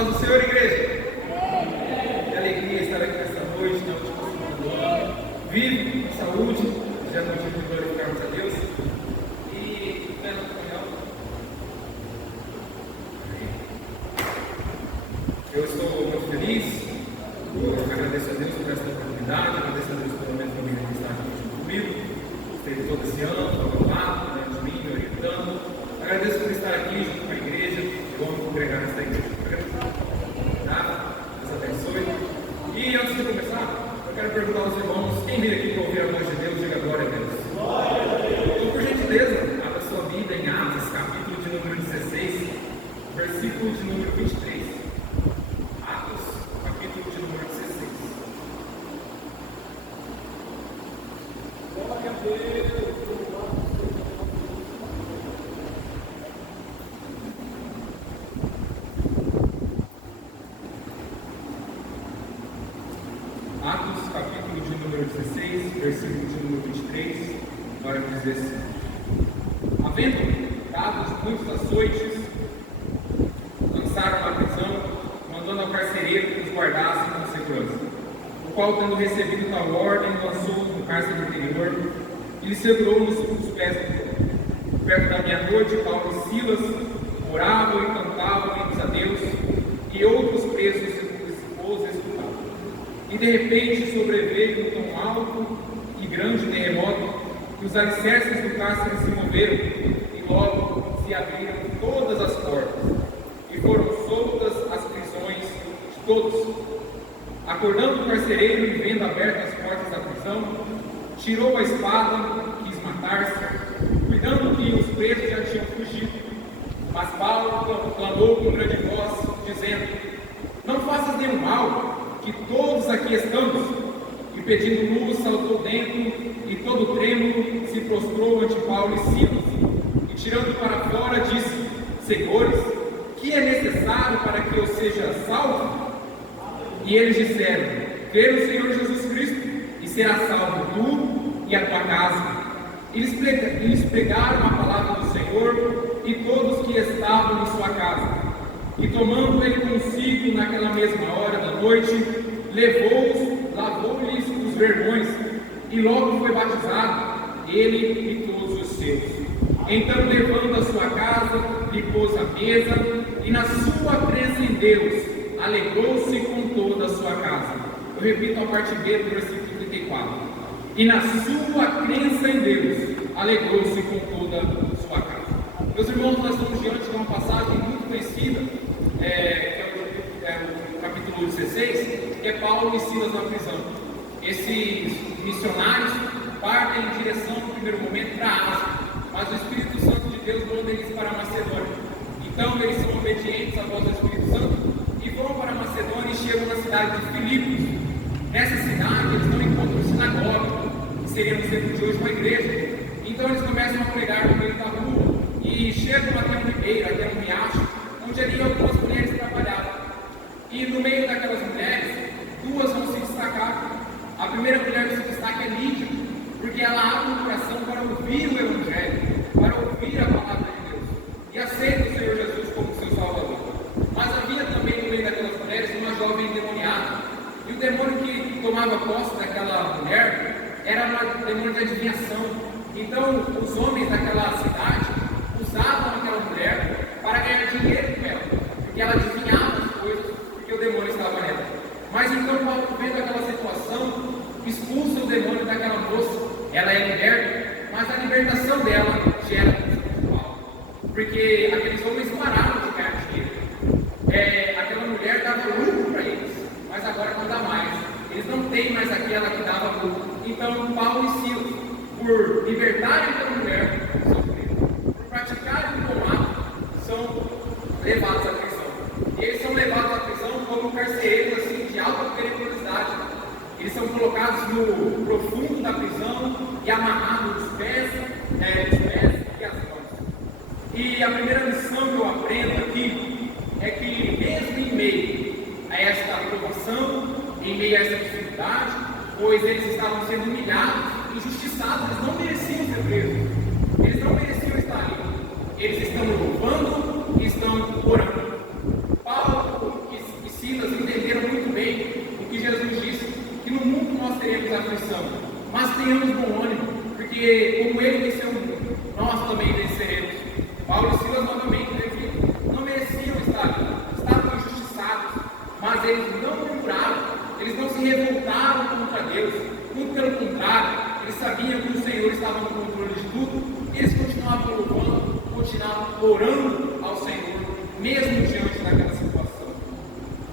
Paz do Senhor, igreja. Que alegria estar aqui nesta noite, na última semana do ano. Vivo, com saúde, já é motivo de glorificarmos a Deus. E plena comunhão. Eu estou muito feliz. Eu agradeço a Deus por esta oportunidade, agradeço a Deus pela minha família que está aqui comigo. Esteve todo esse ano, ao meu lado, perto de mim, me orientando. Agradeço por estar aqui junto com a igreja. Eu amo congregar nesta igreja. Tá? Deus abençoe. E antes de começar, eu quero perguntar aos irmãos: quem veio aqui para ouvir a voz de Deus, diga glória a Deus. Então, por gentileza, abra sua Bíblia em Atos, capítulo de número 16, versículo de número 23. Atos, capítulo de número 16. Glória a Deus. Atos, capítulo de número 16, versículo de número 23, vai dizer assim: havendo dados muitos açoites, lançaram na prisão, mandando ao carcereiro que os guardasse com segurança, o qual, tendo recebido tal ordem, lançou-os no cárcere interior e lhe segurou-nos os pés. Perto da meia-noite, Paulo e Silas oravam e cantavam hinos a Deus, e outros presos os escutavam. E de repente sobreveio um tão alto e grande terremoto que os alicerces do cárcere se moveram, e logo se abriram todas as portas, e foram soltas as prisões de todos. Acordando o carcereiro e vendo abertas as portas da prisão, tirou a espada, quis matar-se, cuidando que os presos já tinham fugido. Mas Paulo clamou com grande voz, dizendo: não faças nenhum mal, que todos aqui estamos. E pedindo luz, saltou dentro, e todo trêmulo se prostrou ante Paulo e Silas, e tirando para fora disse: senhores, que é necessário para que eu seja salvo? E eles disseram: crê no Senhor Jesus Cristo, e serás salvo tu e a tua casa. E lhes pregaram a palavra do Senhor e todos que estavam em sua casa. E tomando ele consigo naquela mesma hora da noite, levou-os, lavou-lhes os vergões, e logo foi batizado, ele e todos os seus. Então, levando a sua casa, lhe pôs a mesa, e na sua crença em Deus, alegrou-se com toda a sua casa. Eu repito a parte B do versículo 34. E na sua crença em Deus, alegrou-se com toda a sua casa. Meus irmãos, nós estamos diante de uma passagem muito conhecida, que é o capítulo 16, que é Paulo e Silas na prisão. Esses missionários partem em direção, no primeiro momento, para a Ásia, mas o Espírito Santo de Deus manda eles para a Macedônia. Então, eles são obedientes à voz do Espírito Santo e vão para a Macedônia e chegam na cidade de Filipos. Nessa cidade, eles não encontram sinagoga, que seria no centro de hoje uma igreja. Então, eles começam a pregar no meio da rua e chegam até um ribeiro, até um riacho, onde ali algumas mulheres trabalhavam. E no meio daquelas mulheres, duas vão se destacar. A primeira mulher que se destaca é Lídia, porque ela abre o coração para ouvir o Evangelho, para ouvir a palavra de Deus, e aceita o Senhor Jesus como seu Salvador. Mas havia também no meio daquelas mulheres uma jovem endemoniada, e o demônio que tomava posse daquela mulher era um demônio de adivinhação. Então, os homens daquela cidade usavam aquela mulher para ganhar dinheiro com ela, porque ela adivinhava as coisas, porque o demônio estava nela. Mas então Paulo, vendo aquela situação, expulsa o demônio daquela moça. Ela é liberta, mas a libertação dela gera confusão de Paulo, porque aqueles homens pararam de ganhar dinheiro. Aquela mulher dava lucro para eles, mas agora não dá mais. Eles não têm mais aquela que dava lucro. Então Paulo e Silas, por libertarem aquela mulher, são presos. Por praticarem o tomate, são levados à prisão. E eles são levados à prisão como carcereiros assim, de alta periculosidade. Eles são colocados no profundo da prisão e amarrados dos pés e as mãos. E a primeira lição que eu aprendo aqui é que, mesmo em meio a esta provação, em meio a essa dificuldade, pois eles estavam sendo humilhados, injustiçados, eles não mereciam ser presos, eles não mereciam estar ali. Eles estão louvando e estão orando. Paulo e mas tenhamos bom ânimo, porque como ele venceu o mundo, nós também venceremos. Paulo e Silas novamente não mereciam estar ali, estavam injustiçados, mas eles não murmuraram, eles não se revoltaram contra Deus, muito pelo contrário, eles sabiam que o Senhor estava no controle de tudo, e eles continuavam louvando, continuavam orando ao Senhor, mesmo diante daquela situação.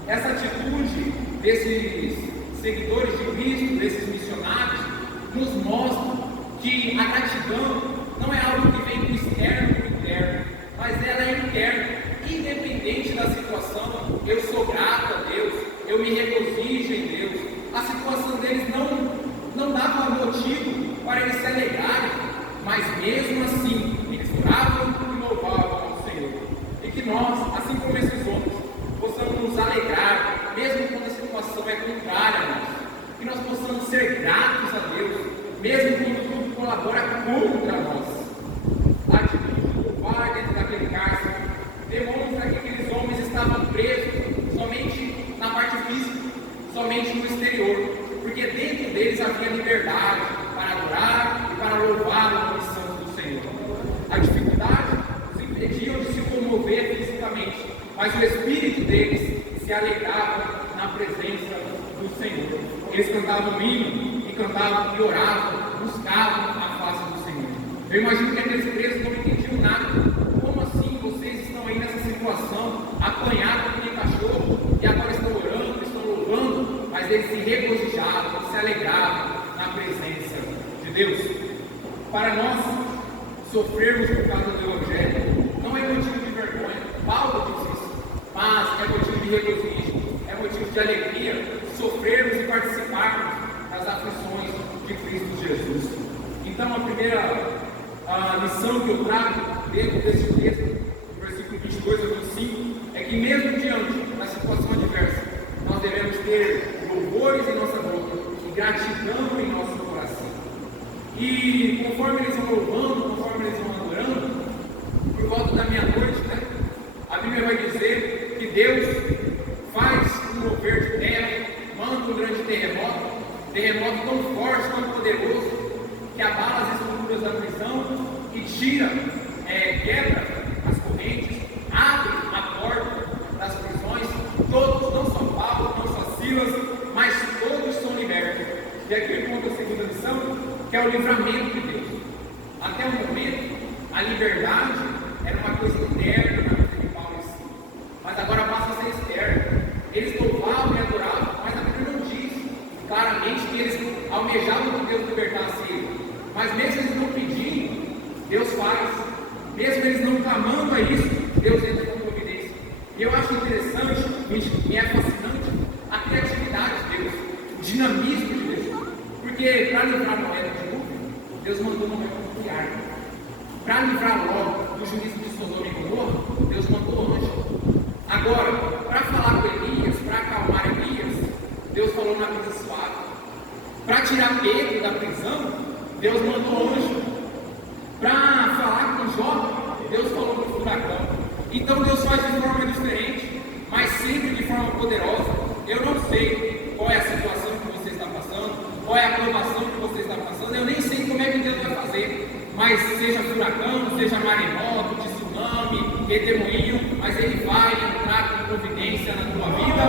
Essa atitude desses seguidores de Cristo, desses missionários, nos mostra que a gratidão não é algo que vem do externo para o interno, mas ela é interna, independente da situação. Eu sou grato a Deus, eu me regozijo em Deus. A situação deles não dava motivo para eles se alegrarem, mas mesmo assim eles oravam e louvavam ao Senhor. E que nós, assim como esses homens, possamos nos alegrar, mesmo quando a situação é contrária a nós. Que nós possamos ser gratos a Deus, mesmo quando tudo colabora contra nós. A atitude de louvar dentro daquele cárcere demonstra que aqueles homens estavam presos somente na parte física, somente no exterior, porque dentro deles havia liberdade para adorar e para louvar o nome santo do Senhor. A dificuldade os impediam de se comover fisicamente, mas o espírito deles se alegrava na presença do Senhor. Eles cantavam hino e cantavam e oravam, buscavam a face do Senhor. Eu imagino que aqueles presos não entendiam nada. Como assim vocês estão aí nessa situação, apanhados como cachorro, e agora estão orando, estão louvando? Mas eles se regozijavam, se alegravam na presença de Deus. Para nós sofrermos por causa do Evangelho não é motivo de vergonha. Paulo diz isso, mas é motivo de regozijo, é motivo de alegria sofrermos e participarmos das aflições de Cristo Jesus. Então, a primeira lição que eu trago dentro desse texto, do versículo 22 ao 25, é que mesmo diante da situação adversa, nós devemos ter louvores em nossa boca e gratidão em nosso coração. E conforme eles vão louvando, conforme eles vão adorando, por volta da meia-noite, a Bíblia vai dizer que Deus faz um mover de terra, manda um grande terremoto tão forte, tão poderoso, que abala as estruturas da prisão e tira, quebra as correntes, abre a porta das prisões. Todos, não só Paulo, não só Silas, mas todos são libertos. E aqui eu conto a segunda lição, que é o livramento de Deus. Até o momento, a liberdade era uma coisa interna na vida de Paulo e Silas, mas agora passa a ser externa. Eles louvavam e adoravam, mas a Bíblia não diz claramente que eles almejavam que Deus libertasse eles. Mas mesmo eles não pedindo, Deus faz. Mesmo eles não clamando a isso, Deus entra com providência. E eu acho interessante, me é fascinante, a criatividade de Deus, o dinamismo de Deus. Porque para livrar Noé do dilúvio, Deus mandou Noé confiar. Para livrar Ló do juízo de Sodoma e Gomorra, Deus mandou anjo. Agora, para falar com Elias, para acalmar Elias, Deus falou na brisa suave. Para tirar Pedro da prisão, Deus mandou anjo. Para falar com Jó, Deus falou no furacão. Então Deus faz de forma diferente, mas sempre de forma poderosa. Eu não sei qual é a situação que você está passando, qual é a provação que você está passando, eu nem sei como é que Deus vai fazer, mas seja furacão, seja maremoto, tsunami, redemoinho, mas Ele vai entrar com providência na tua vida,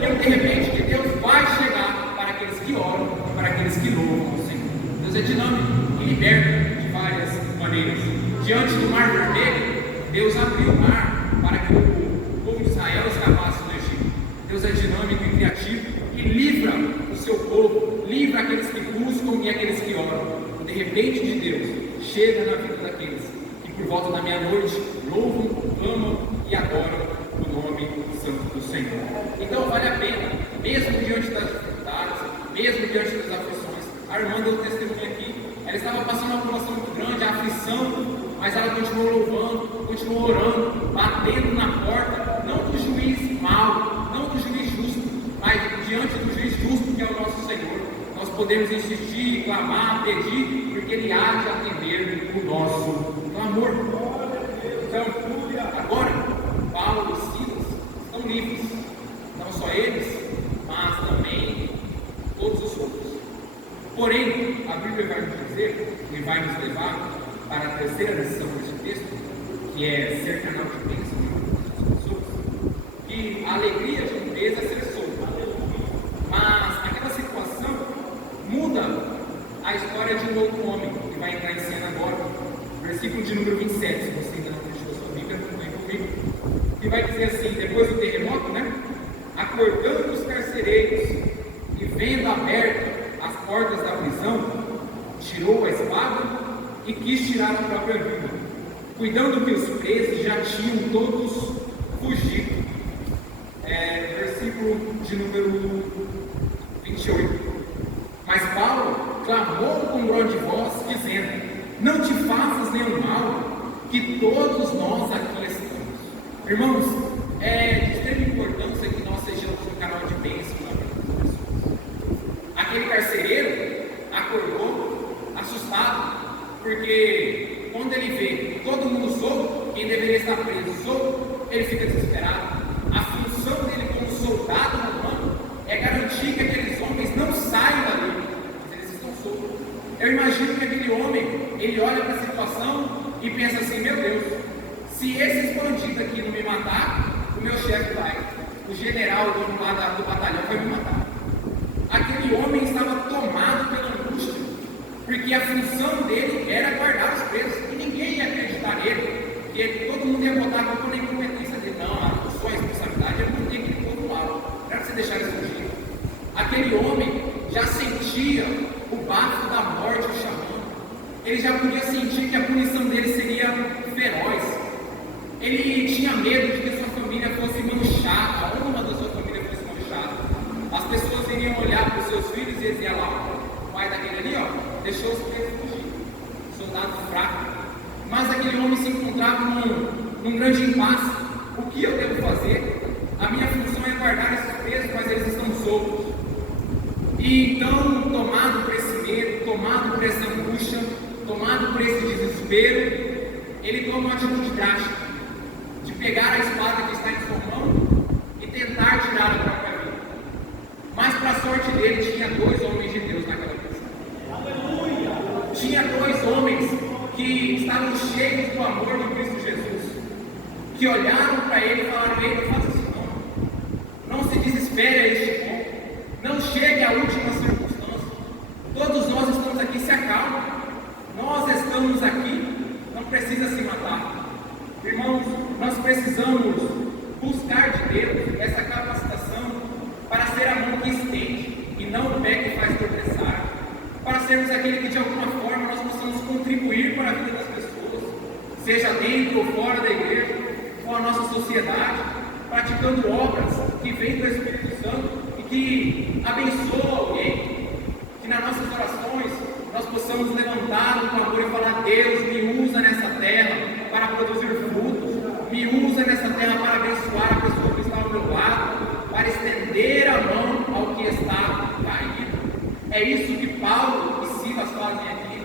e de repente que Deus vai chegar para aqueles que oram, para aqueles que louvam o Senhor. Deus é dinâmico e liberta de várias maneiras. Diante do Mar Vermelho, Deus abriu o mar para que o povo de Israel escapasse do Egito. Deus é dinâmico e criativo e livra o seu povo, livra aqueles que buscam e aqueles que oram. De repente de Deus chega na vida daqueles que por volta da meia-noite louvam, clamam e adoram o nome santo do Senhor. Então vale a pena, mesmo diante das dificuldades, mesmo diante das aflições. A irmã deu testemunho aqui, ela estava passando uma provação muito grande, a aflição, mas ela continuou louvando, continuou orando, batendo na porta, não do juiz mau, não do juiz justo, mas diante do juiz justo que é o nosso Senhor. Nós podemos insistir, clamar, pedir, porque Ele há de atender o nosso clamor. Então, agora, Paulo e Silas estão livres, não só eles, mas também todos os outros. Porém, a Bíblia terceira lição deste texto, que é ser canal de bênção para as pessoas, que a alegria de um preso é ser solto. Mas aquela situação muda a história de um outro homem, que vai entrar em cena agora, versículo de número 27, se você ainda não fechou a sua Bíblia, acompanhe comigo, e vai dizer assim, depois do terremoto, né? Acordando os carcereiros e vendo abertas as portas da prisão, tirou a espada e quis tirar a própria vida, cuidando que os presos já tinham todos fugido. Versículo de número 28. Mas Paulo clamou com grande voz, dizendo: não te faças nenhum mal, que todos nós aqui estamos. Irmãos, é de extrema importância que nós sejamos um canal de bênção na vida das pessoas. Aquele carcereiro acordou assustado, porque quando ele vê todo mundo solto, quem deveria estar preso solto, ele fica desesperado. A função dele como soldado romano é garantir que aqueles homens não saiam dali, mas eles estão soltos. Eu imagino que aquele homem, ele olha para a situação e pensa assim: meu Deus, se esses bandidos aqui não me matar, o meu chefe vai, o general, o dono lá do batalhão vai me matar. Aquele homem estava tomado pela angústia, porque a função dele era guardar os presos, e ninguém ia acreditar nele, porque todo mundo ia botar a culpa na incompetência dele. Não, a sua responsabilidade é manter aquele povo lá, não era para você deixar eles fugir. Aquele homem já sentia o bafo da morte o chamando, ele já podia sentir que a punição dele seria feroz, ele tinha medo de que sua família fosse manchada, a honra da sua família fosse manchada. As pessoas iriam olhar para os seus filhos e dizer lá: o pai daquele ali, ó, deixou os presos fugir, soldado fraco. Mas aquele homem se encontrava num grande impasse. O que eu devo fazer? A minha função é guardar esses presos, mas eles estão soltos. E então, tomado por esse medo, tomado por essa angústia, tomado por esse desespero, ele toma uma atitude drástica de pegar a espada que está em sua mão e tentar tirar a própria vida. Mas para a sorte dele, tinha dois homens de Deus naquela prisão. Aleluia! Tinha dois homens que estavam cheios do amor de Cristo Jesus, que olharam para ele e falaram: ei, não faça isso não se desespere a este ponto, não chegue à última circunstância, todos nós estamos aqui, se acalma, nós estamos aqui, não precisa se matar. Irmãos, nós precisamos buscar de Deus essa capacitação para ser a mão que estende e não o pé que faz tropeçar, para sermos aquele que de alguma forma nós possamos contribuir para a vida das pessoas, seja dentro ou fora da igreja, com a nossa sociedade, praticando obras que vêm do Espírito Santo e que abençoam alguém, que nas nossas orações nós possamos levantar um clamor e falar: Deus, me usa nessa terra para produzir frutos, me usa nessa terra para abençoar a pessoa que está ao meu lado, para estender a mão ao que está caído. É isso que Paulo e Silas fazem aqui.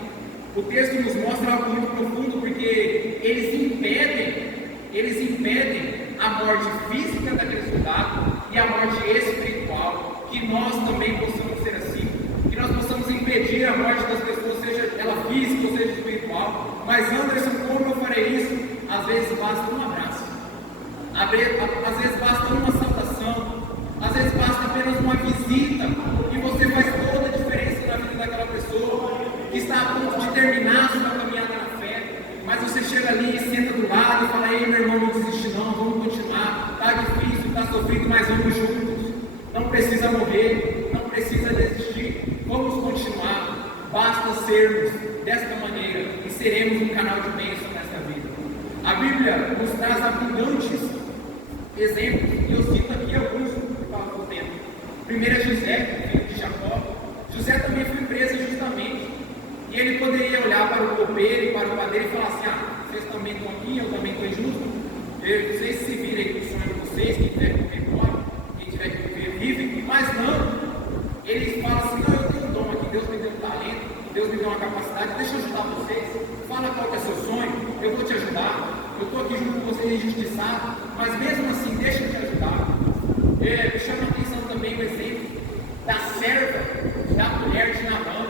O texto nos mostra algo muito profundo, porque eles impedem a morte física daquele soldado e a morte espiritual. Que nós também possamos ser assim, que nós possamos impedir a morte das pessoas, seja ela física ou seja espiritual. Mas Anderson, como eu farei isso? Às vezes basta um abraço, às vezes basta uma saudação, às vezes basta apenas uma visita, e você faz toda a diferença na vida daquela pessoa que está a ponto de terminar a sua caminhada na fé, mas você chega ali e senta do lado e fala: ei, meu irmão, não desiste não, vamos continuar, está difícil, está sofrido, mas vamos juntos, não precisa morrer, não precisa desistir, vamos continuar, basta sermos desta maneira e seremos um canal de bênção nesta vida. A Bíblia nos traz abundantes exemplos, e eu cito aqui alguns por causa do tempo. Primeiro é José, filho de Jacó. José também foi preso injustamente, e ele poderia olhar para o copeiro e para o padeiro e falar assim: ah, vocês também estão aqui, eu também estou injusto, vocês se virem com o sonho de vocês, quem tiver que comer morre, quem tiver que viver vive. Mas não, ele fala assim: não, eu tenho um dom aqui, Deus me deu um talento, Deus me deu uma capacidade, deixa eu ajudar vocês, fala qual que é seu sonho, eu vou te ajudar, eu estou aqui junto com vocês injustiçados, mas mesmo assim, deixa eu te ajudar. Me chama a atenção também o exemplo da serva da mulher de Naamã.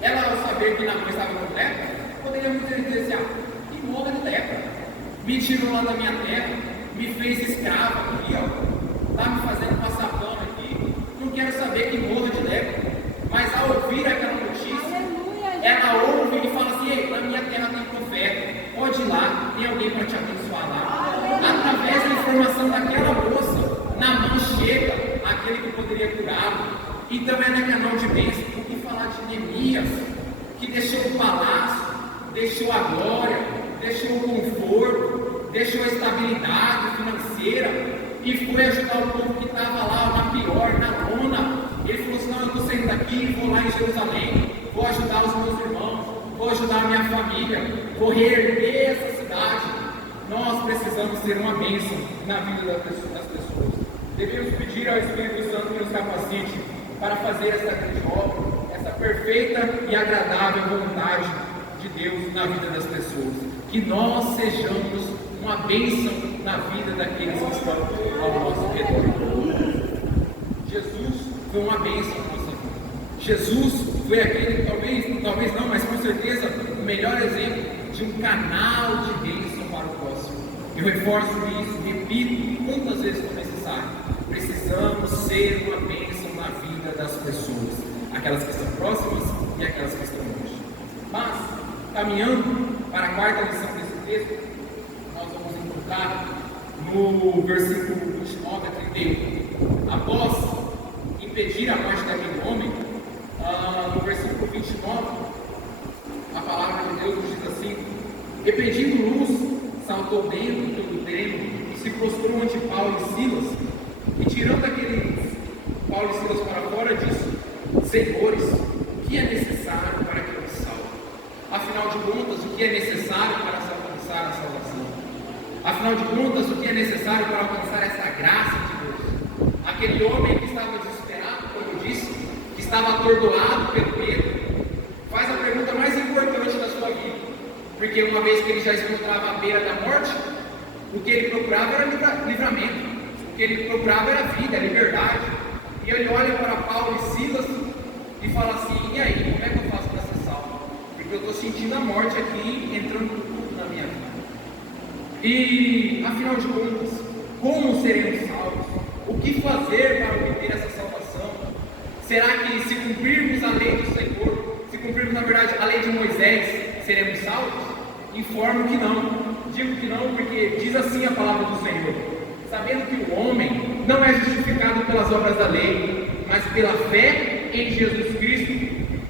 Ela, ao saber que Naamã estava com lepra, poderia podemos dizer assim, que morra de lepra, me tirou lá da minha terra, me fez escravo aqui, está me fazendo passar pano aqui, não quero saber que morra de lepra. Mas ao ouvir aquela notícia, ela ouve e fala assim, ei, na minha terra tem profeta, pode ir lá, tem alguém para te abençoar lá. Através da informação daquela moça, na mão chega aquele que poderia curá-lo. Então é na canal de bênção. O que falar de Neemias, que deixou o palácio, deixou a glória, deixou o conforto, deixou a estabilidade financeira e foi ajudar o povo que estava lá na pior, na lona. Ele falou assim, não, eu estou saindo daqui, vou lá em Jerusalém, vou ajudar os meus irmãos, vou ajudar a minha família, vou reerguer essa cidade. Nós precisamos ser uma bênção na vida das pessoas. Devemos pedir ao Espírito Santo que nos capacite para fazer essa grande obra, essa perfeita e agradável vontade de Deus na vida das pessoas. Que nós sejamos uma bênção na vida daqueles que estão ao nosso redor. Jesus foi uma bênção na nossa vida. Jesus foi aquele, talvez não, mas com certeza, o melhor exemplo de um canal de bênção para o próximo. Eu reforço isso, repito quantas vezes for necessário. Precisamos ser uma bênção na vida das pessoas, aquelas que estão próximas e aquelas que estão longe. Mas, caminhando para a quarta lição desse texto, nós vamos encontrar no versículo 29 a 31. Após impedir a morte daquele homem, no versículo 29, a palavra de Deus nos diz assim: e pedindo luz, saltou dentro do templo e se prostrou ante Paulo e Silas, e tirando aqueles Paulo e Silas para fora, disse: Senhores, o que é necessário para que eu me salve? Afinal de contas, o que é necessário para alcançar a salvação? Afinal de contas, o que é necessário para alcançar essa graça de Deus? Aquele homem que estava desesperado, como eu disse, que estava atordoado pelo medo, faz a pergunta mais importante da sua vida, porque uma vez que ele já se encontrava à beira da morte, o que ele procurava era livramento, o que ele procurava era vida, liberdade. E ele olha para Paulo e Silas e fala assim: e aí, como é que eu faço para ser salvo? Porque eu estou sentindo a morte aqui entrando tudo na minha vida. E afinal de contas, como seremos salvos? O que fazer para obter essa salvação? Será que se cumprirmos a lei do Senhor, se cumprirmos na verdade a lei de Moisés, seremos salvos? Informo que não. Digo que não porque diz assim a palavra do Senhor: sabendo que o homem não é justificado pelas obras da lei, mas pela fé em Jesus Cristo,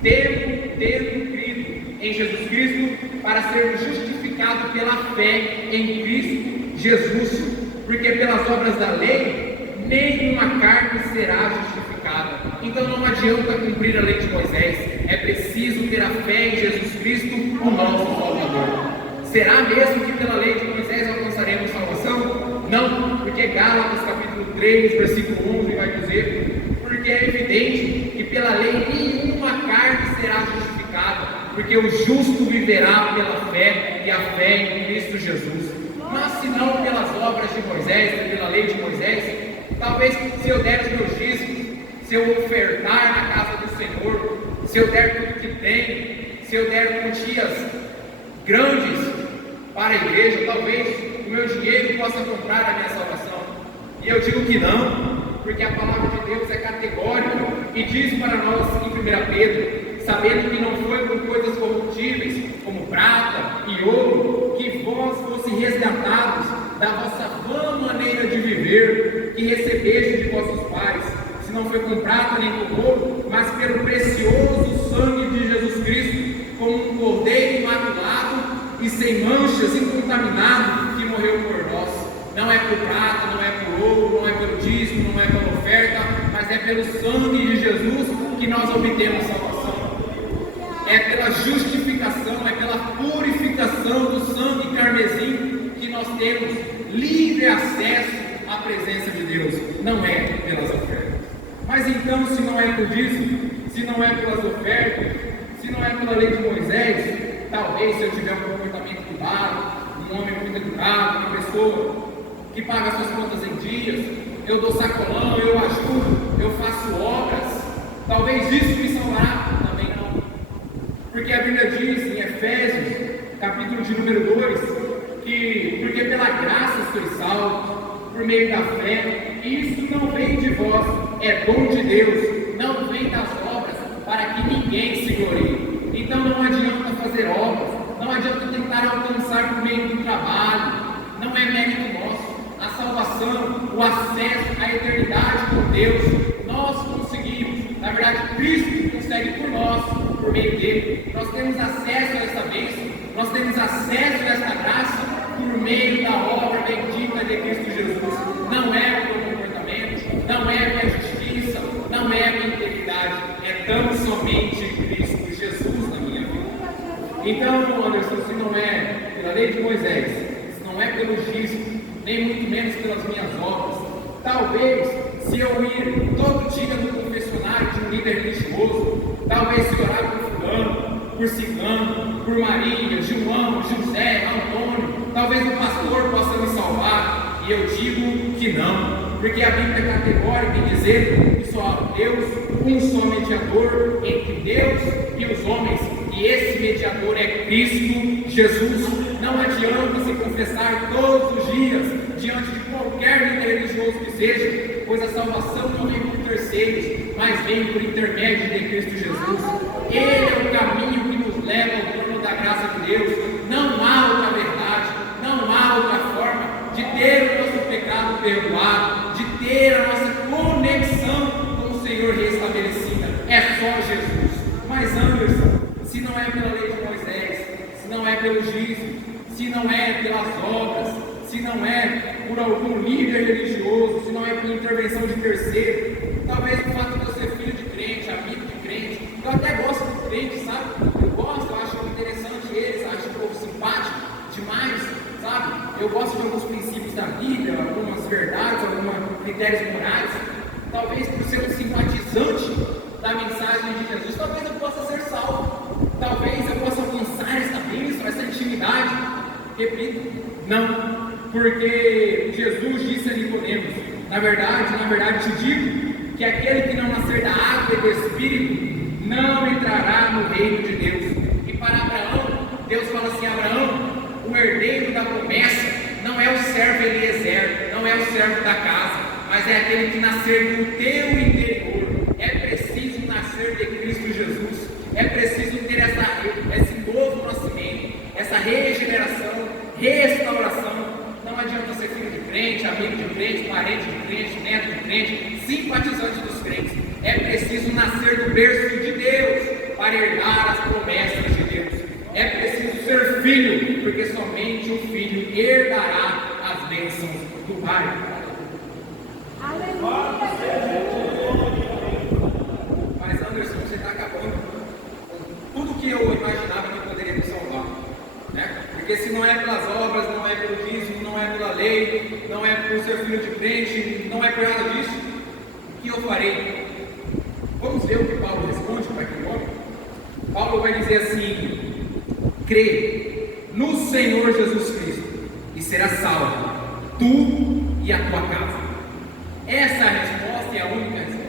tendo crido em Jesus Cristo, para sermos justificados pela fé em Cristo Jesus, porque pelas obras da lei, nenhuma carne será justificada. Então não adianta cumprir a lei de Moisés, é preciso ter a fé em Jesus Cristo, o nosso Salvador. Será mesmo que pela lei de Moisés alcançaremos salvação? Não, porque Gálatas capítulo 3, versículo 11 vai dizer: porque é evidente que pela lei nenhuma carne será justificada, porque o justo viverá pela fé, e a fé em Cristo Jesus. Mas se não pelas obras de Moisés, pela lei de Moisés, talvez se eu der os meus dízimos, se eu ofertar na casa do Senhor, se eu der tudo que tenho, se eu der quantias grandes para a igreja, talvez o meu dinheiro possa comprar a minha salvação. E eu digo que não, porque a palavra de Deus é categórica e diz para nós em 1 Pedro: sabendo que não foi com coisas corruptíveis, como prata e ouro, que vós fosse resgatados da vossa vã maneira de viver, que recebeste de vossos pais, se não foi com prata nem com ouro, mas pelo precioso sangue de Jesus Cristo, como um cordeiro imaculado e sem manchas, incontaminado, que morreu por nós. Não é por prata, não é por ouro, não é pelo dízimo, não é pela oferta, mas é pelo sangue de Jesus que nós obtemos salvação. É pela justificação, é pela purificação do sangue carmesim que nós temos livre acesso à presença de Deus, não é pelas ofertas. Mas então, se não é por dízimo, se não é pelas ofertas, se não é pela lei de Moisés, talvez se eu tiver um comportamento cuidado, um homem muito educado, uma pessoa que paga suas contas em dias, eu dou sacolão, eu ajudo, eu faço obras, talvez isso me salvará. Também não, porque a Bíblia diz em Efésios capítulo de número 2, que porque pela graça sois salvos, por meio da fé, e isso não vem de vós, é dom de Deus, não vem das obras, para que ninguém se glorie. Então não adianta fazer obras, não adianta tentar alcançar por meio do trabalho, não é mérito nosso. A salvação, o acesso à eternidade com Deus, nós conseguimos. Na verdade, Cristo consegue por nós, por meio dele. Nós temos acesso a essa bênção, nós temos acesso a essa graça por meio da obra bendita de Cristo Jesus. Não é o meu comportamento, não é a minha justiça, não é a minha integridade, é tão somente Cristo Jesus na minha vida. Então, Anderson, se não é pela lei de Moisés, se não é pelo dízimo, nem muito menos pelas minhas obras, talvez, se eu ir todo dia no confessionário de um líder religioso, talvez se orar por fulano, por ciclano, por Maria, João, José, Antônio, talvez o pastor possa me salvar, e eu digo que não, porque a Bíblia é categórica em dizer que só há Deus, um só mediador entre Deus e os homens, e esse mediador é Cristo Jesus. Não adianta se confessar todos os dias diante de qualquer líder religioso que seja, pois a salvação não vem por terceiros, mas vem por intermédio de Cristo Jesus. Ele é o caminho que nos leva ao trono da graça de Deus. Não há outra verdade, não há outra forma de ter o nosso pecado perdoado, de ter a nossa conexão com o Senhor restabelecida. É só Jesus. Mas Anderson, se não é pela lei de Moisés, se não é pelo dízimo, se não é pelas obras, se não é por algum líder religioso, se não é por intervenção de terceiro, talvez o fato de eu ser filho de crente, amigo de crente, eu até gosto de crente, sabe? Eu gosto, eu acho interessante eles, acho um pouco simpático demais, sabe? Eu gosto de alguns princípios da Bíblia, algumas verdades, alguns critérios morais. Talvez por ser um simpatizante da mensagem de Jesus, talvez eu possa ser salvo, talvez eu possa alcançar essa bênção, essa intimidade. Repito, não, porque Jesus disse a Nicodemos: na verdade te digo que aquele que não nascer da água e do Espírito não entrará no reino de Deus. E para Abraão, Deus fala assim: Abraão, o herdeiro da promessa não é o servo Eliezer, não é o servo da casa, mas é aquele que nascer no teu interior. É preciso nascer de Cristo Jesus, é preciso ter esse novo nascimento, essa regeneração, restauração. Não adianta ser filho de crente, amigo de crente, parente de crente, neto de crente, simpatizante dos crentes. É preciso nascer do berço de Deus para herdar as promessas de Deus. É preciso ser filho, porque somente o filho herdará as bênçãos do Pai. Mas Anderson, você está acabando com tudo que eu imaginava que poderia me salvar, né? Porque se não é pelas obras, não é pelo dízimo, não é pela lei, não é por ser filho de crente, não é por nada disso, o que eu farei? Vamos ver o que Paulo responde para aquele homem. Paulo vai dizer assim: crê no Senhor Jesus Cristo e serás salvo, tu e a tua casa. Essa é a resposta e a única resposta.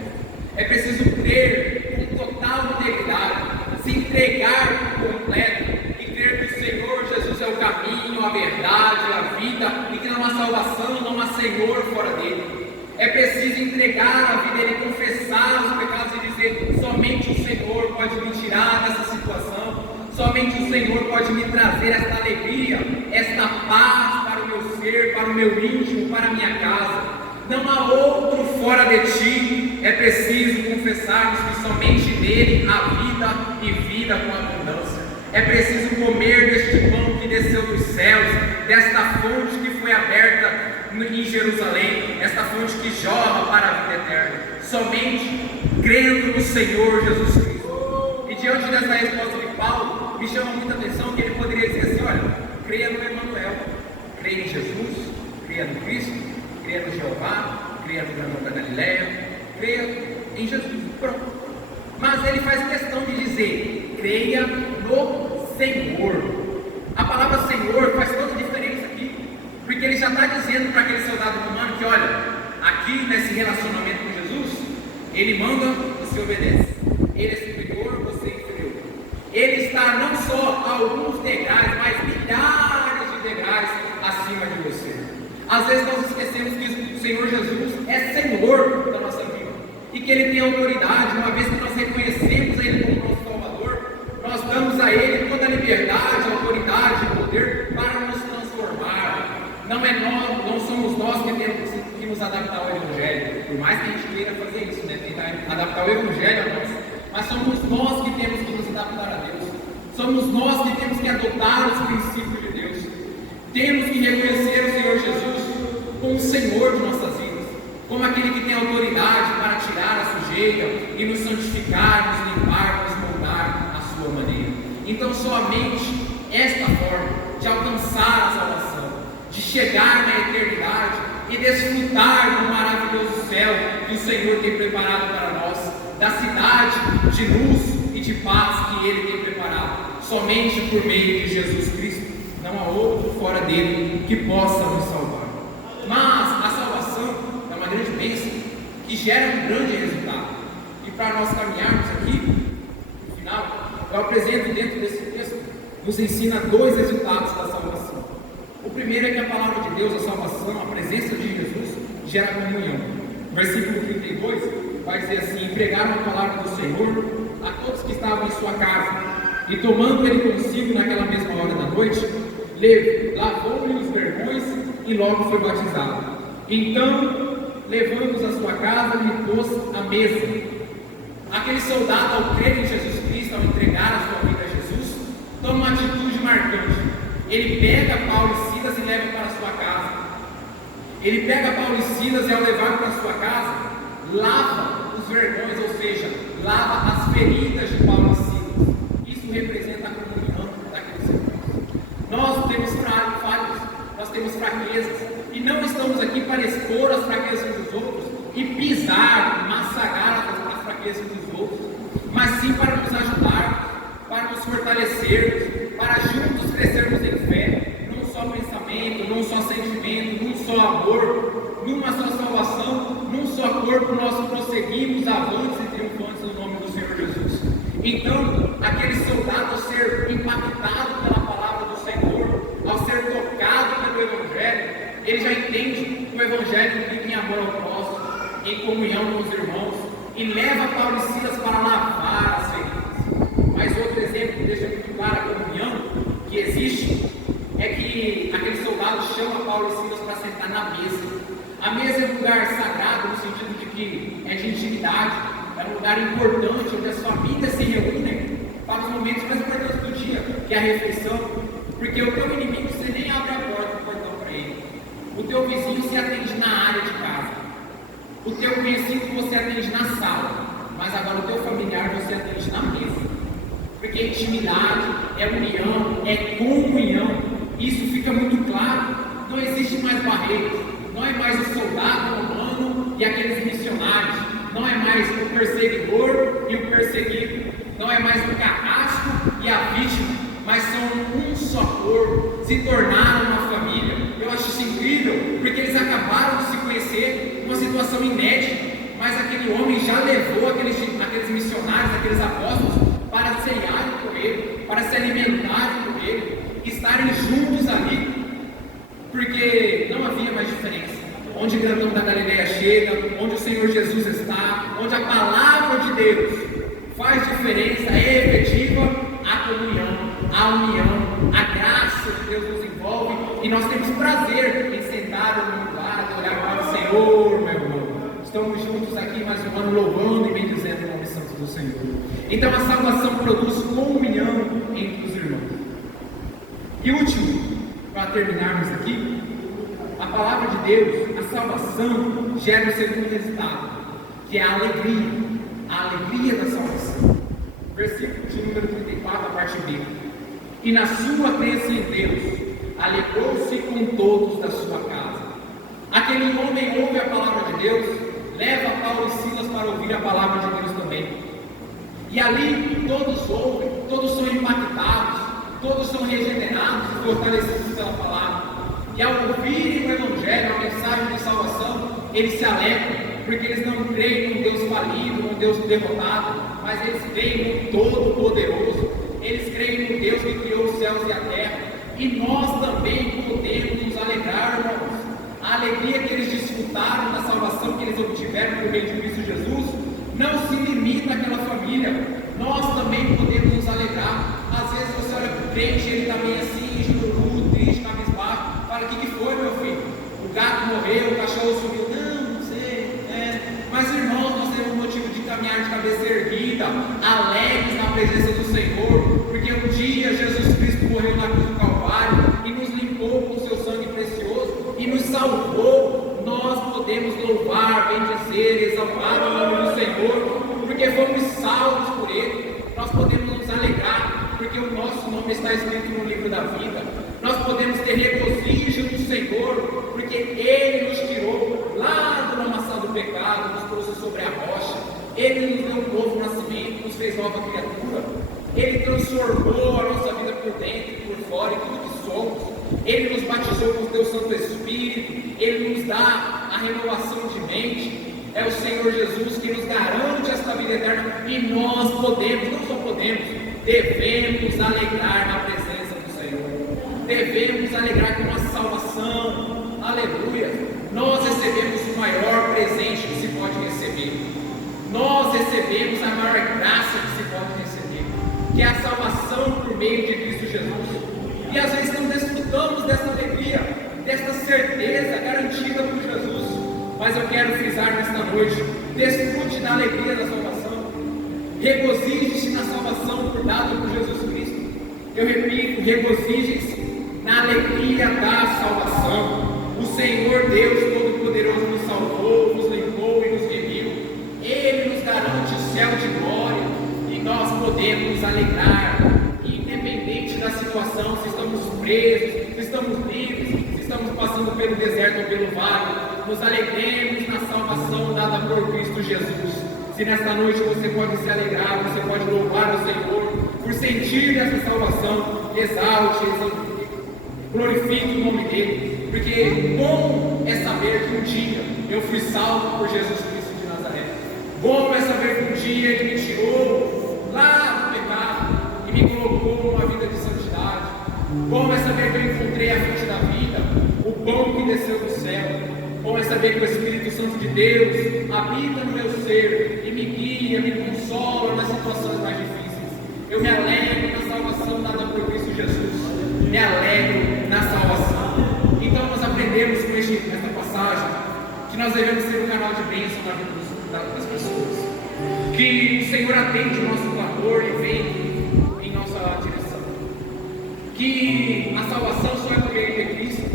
É preciso crer com total integridade, se entregar por completo e crer que o Senhor Jesus é o caminho, a verdade, a vida, e que não há salvação, não há Senhor fora dele. É preciso entregar a vida dele, confessar os pecados e dizer: somente o Senhor pode me tirar dessa situação, somente o Senhor pode me trazer esta alegria, esta paz para o meu ser, para o meu íntimo, para a minha casa. Não há outro fora de ti. É preciso confessarmos que somente nele há vida e vida com abundância. É preciso comer deste pão que desceu dos céus, desta fonte que foi aberta em Jerusalém, esta fonte que jorra para a vida eterna, somente crendo no Senhor Jesus Cristo. E diante dessa resposta de Paulo, me chama muita atenção que ele poderia dizer assim: olha, creia no Emmanuel, creia em Jesus, creia no Cristo, creia no Jeová, creia no Grande da Galileia, creia em Jesus, pronto. Mas ele faz questão de dizer: creia no Senhor. A palavra Senhor faz toda a diferença aqui, porque ele já está dizendo para aquele soldado romano que, olha, aqui nesse relacionamento com Jesus, ele manda, você obedece. Ele é superior, você é inferior. Ele está não só a alguns degraus, mas Às vezes nós esquecemos que o Senhor Jesus é Senhor da nossa vida e que Ele tem autoridade. Uma vez que nós reconhecemos a Ele como nosso Salvador, nós damos a Ele toda a liberdade, a autoridade, o poder para nos transformar. Não somos nós que temos que nos adaptar ao Evangelho, por mais que a gente queira fazer isso, né? Tentar adaptar o Evangelho a nós, mas somos nós que temos que nos adaptar a Deus, somos nós que temos que adotar os princípios de Deus, temos que reconhecer o Senhor Jesus como o Senhor de nossas vidas, como aquele que tem autoridade para tirar a sujeira e nos santificar, nos limpar, nos moldar à sua maneira. Então somente esta forma de alcançar a salvação, de chegar na eternidade e desfrutar do maravilhoso céu que o Senhor tem preparado para nós, da cidade de luz e de paz que Ele tem preparado, somente por meio de Jesus Cristo. Não há outro fora dele que possa nos salvar. Mas a salvação é uma grande bênção que gera um grande resultado. E para nós caminharmos aqui, no final, eu apresento dentro desse texto, nos ensina 2 resultados da salvação. O primeiro é que a palavra de Deus, a salvação, a presença de Jesus, gera comunhão. Versículo 32 vai dizer assim: pregaram a palavra do Senhor a todos que estavam em sua casa, e tomando ele consigo naquela mesma hora da noite, lavou-lhe os vergões e logo foi batizado. Então, levando-os à sua casa, lhe pôs à mesa. Aquele soldado, ao crer em Jesus Cristo, ao entregar a sua vida a Jesus, toma uma atitude marcante. Ele pega Paulo e Silas e leva para a sua casa. Ele pega Paulo e Silas e, ao levar para a sua casa, lava os vergões, ou seja, lava as feridas de Paulo e Silas. Isso representa a comunhão daqueles irmãos. Nós temos falhas, nós temos fraquezas, e não estamos aqui para expor as fraquezas dos outros e pisar, massacrar as fraquezas dos outros, mas sim para nos ajudar, para nos fortalecermos, para juntos crescermos em fé, num só pensamento, num só sentimento, num só amor, numa só salvação, num só corpo. Nós prosseguimos avantes e triunfantes no nome do Senhor Jesus. Então, aquele soldado, ao ser impactado pela palavra do Senhor, ao ser tocado pelo Evangelho, ele já entende que o Evangelho implica em amor ao próximo, em comunhão com os irmãos, e leva Paulo e Silas para lavar as feridas. Mas outro exemplo que deixa muito claro a comunhão que existe é que aquele soldado chama Paulo e Silas para sentar na mesa. A mesa é um lugar sagrado no sentido de que é de intimidade, é um lugar importante onde as famílias se reúnem para os momentos mais importantes do dia, que é a refeição, porque o teu inimigo você nem abre a porta do portão para ele, o teu vizinho se atende na área de casa, o teu conhecido você atende na sala, mas agora o teu familiar você atende na mesa, porque intimidade é união, é comunhão. Isso fica muito claro. Não existe mais barreiras, não é mais o soldado romano e aqueles missionários, não é mais o perseguidor e o perseguido, não é mais o carrasco e a vítima, mas são um só corpo, se tornaram uma família. Eu acho isso incrível, porque eles acabaram de se conhecer, uma situação inédita, mas aquele homem já levou aqueles missionários, aqueles apóstolos, para ceiarem com ele, para se alimentarem com ele, estarem juntos ali, porque não havia mais diferença. Onde o grandão da Galileia chega, onde o Senhor Jesus está, onde a palavra de Deus faz diferença, é efetiva, a comunhão, a união, a graça de Deus nos envolve, e nós temos prazer em sentar no lugar, de olhar para o Senhor, meu irmão. Estamos juntos aqui mais um ano louvando e bendizendo o nome santo do Senhor. Então a salvação produz comunhão entre os irmãos. E último, para terminarmos aqui, a palavra de Deus, a salvação gera o segundo resultado, que é a alegria da salvação. Versículo de número 34, a parte B. E na sua crença em Deus, alegrou-se com todos da sua casa. Aquele homem ouve a palavra de Deus, leva Paulo e Silas para ouvir a palavra de Deus também. E ali todos ouvem, todos são impactados, todos são regenerados e fortalecidos pela palavra. E ao ouvirem o Evangelho, a mensagem de salvação, eles se alegram, porque eles não creem num Deus falido, num Deus derrotado, mas eles creem no Todo-Poderoso. Eles creem no Deus que criou os céus e a terra. E nós também podemos nos alegrar, irmãos. a alegria que eles desfrutaram da salvação que eles obtiveram por meio de Cristo Jesus, não se limita àquela família. Nós também podemos nos alegrar. Às vezes você olha para o crente, ele está meio assim, jururu, triste, cabisbaixo, fala: o que foi, meu filho? O gato morreu, o cachorro sumiu. Não sei, mas irmãos, nós temos motivo de caminhar de cabeça erguida, alegres na presença do Senhor, porque um dia Jesus Cristo morreu na cruz do Calvário e nos limpou com o seu sangue precioso e nos salvou. Nós podemos louvar, bendizer, exaltar o nome do Senhor, porque fomos salvos por Ele. Nós podemos nos alegrar, porque o nosso nome está escrito no livro da vida. Nós podemos ter regozijo no Senhor, porque Ele nos tirou lá do lamaçal do pecado, nos trouxe sobre a rocha. Ele nos deu um novo nascimento, nos fez nova criatura. Ele transformou a nossa vida por dentro e por fora, em tudo que somos. Ele nos batizou com o Teu Santo Espírito. Ele nos dá a renovação de mente. É o Senhor Jesus que nos garante esta vida eterna. E nós podemos, não só podemos, devemos alegrar na presença do Senhor. Devemos alegrar com a salvação. Aleluia! Nós recebemos o maior presente que se pode receber. Nós recebemos a maior graça que se pode receber, que é a salvação por meio de Cristo Jesus. E às vezes não desfrutamos dessa alegria, desta certeza garantida por Jesus. Mas eu quero frisar nesta noite: desfrute da alegria da salvação, regozije-se na salvação por dada por Jesus Cristo. Eu repito, regozije-se na alegria da salvação. O Senhor Deus Todo-Poderoso nos salvou, nos limpou e nos remiu. Ele nos garante o céu de glória e nós podemos nos alegrar, independente da situação, se estamos presos, se estamos livres, se estamos passando pelo deserto ou pelo vale. Nos alegremos na salvação dada por Cristo Jesus. Se nesta noite você pode se alegrar, você pode louvar o Senhor por sentir essa salvação, exalte, glorifique o nome dele, porque bom é saber que um dia eu fui salvo por Jesus Cristo de Nazaré. Bom é saber que um dia ele me tirou lá do pecado e me colocou numa vida de santidade. Bom é saber que eu encontrei a fonte da vida, o pão que desceu do céu. Bom é saber que o Espírito Santo de Deus habita no meu ser e me guia, me consola nas situações mais difíceis. Eu me alegro na salvação dada por Cristo Jesus. Me alegro na salvação. Então nós aprendemos com esta passagem que nós devemos ser um canal de bênção na vida das pessoas. Que o Senhor atende o nosso clamor e vem em nossa direção. Que a salvação só é por meio de Cristo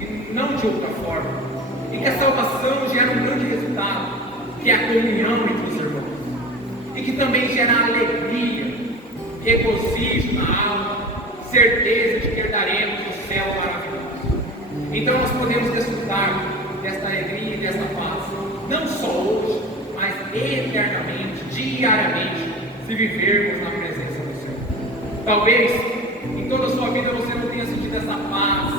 e não de outra forma. E que a salvação gera um grande resultado, que é a comunhão entre os irmãos. E que também gera alegria, regozijo na alma, certeza de que herdaremos o céu maravilhoso. Então nós podemos desfrutar desta alegria e desta paz, não só hoje, mas eternamente, diariamente, se vivermos na presença do Senhor. Talvez em toda a sua vida você não tenha sentido essa paz,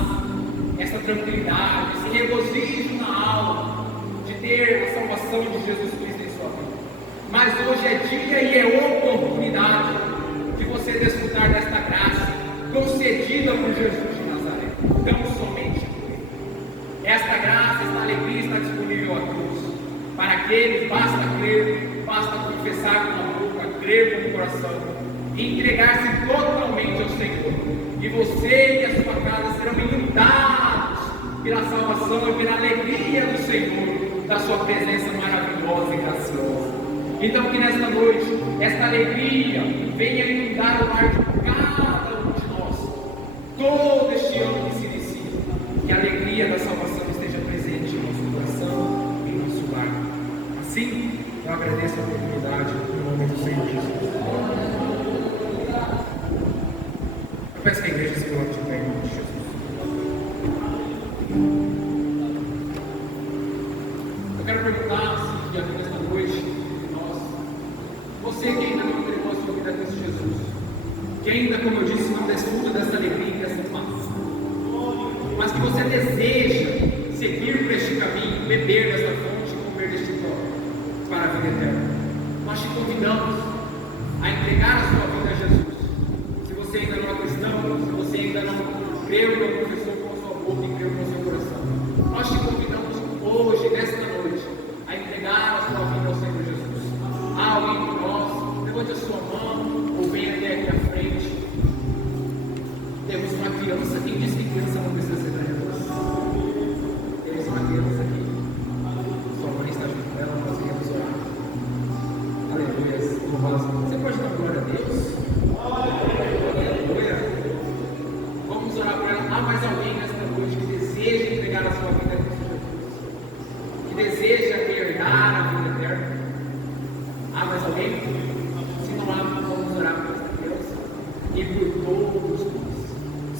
essa tranquilidade, esse regozijo na alma de ter a salvação de Jesus Cristo em sua vida. Mas hoje é dia e é oportunidade de você desfrutar desta graça concedida por Jesus de Nazaré, tão somente por Ele. Esta graça, esta alegria está disponível a todos. Para aqueles basta crer, basta confessar com a boca, crer com o coração e entregar-se totalmente ao Senhor. E você e a sua casa serão inundados pela salvação e pela alegria do Senhor, da sua presença maravilhosa e graciosa. Então que nesta noite, esta alegria venha inundar o lar de cada um de nós, todo este ano que se inicia, que a alegria da salvação esteja presente em nosso coração e em nosso lar. Assim, eu agradeço a oportunidade em nome do Senhor Jesus. Eu peço que a igreja se coloque de pé em nome de Jesus. Eu quero perguntar se diante desta noite, você que ainda não entregou a sua vida a Cristo Jesus, que ainda, como eu disse, não desfruta dessa alegria e dessa paz, mas que você deseja seguir por este caminho, beber desta fonte e comer deste pão para a vida eterna, nós te convidamos a entregar a sua vida a Jesus. Se você ainda não é cristão, se você ainda não creu, não confessou com a sua boca e creu com o seu coração, nós te convidamos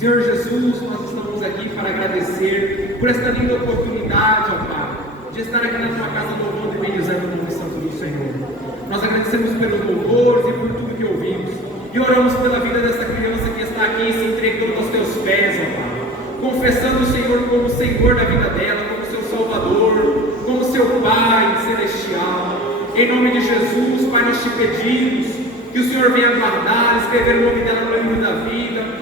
Senhor Jesus, nós estamos aqui para agradecer por esta linda oportunidade, ó Pai, de estar aqui na tua casa louvando e bendizendo o nome santo do Senhor. Nós agradecemos pelos louvores e por tudo que ouvimos. E oramos pela vida dessa criança que está aqui se entregando aos teus pés, ó Pai, confessando o Senhor como o Senhor da vida dela, como seu Salvador, como seu Pai celestial. Em nome de Jesus, Pai, nós te pedimos que o Senhor venha guardar, escrever o nome dela no livro da vida,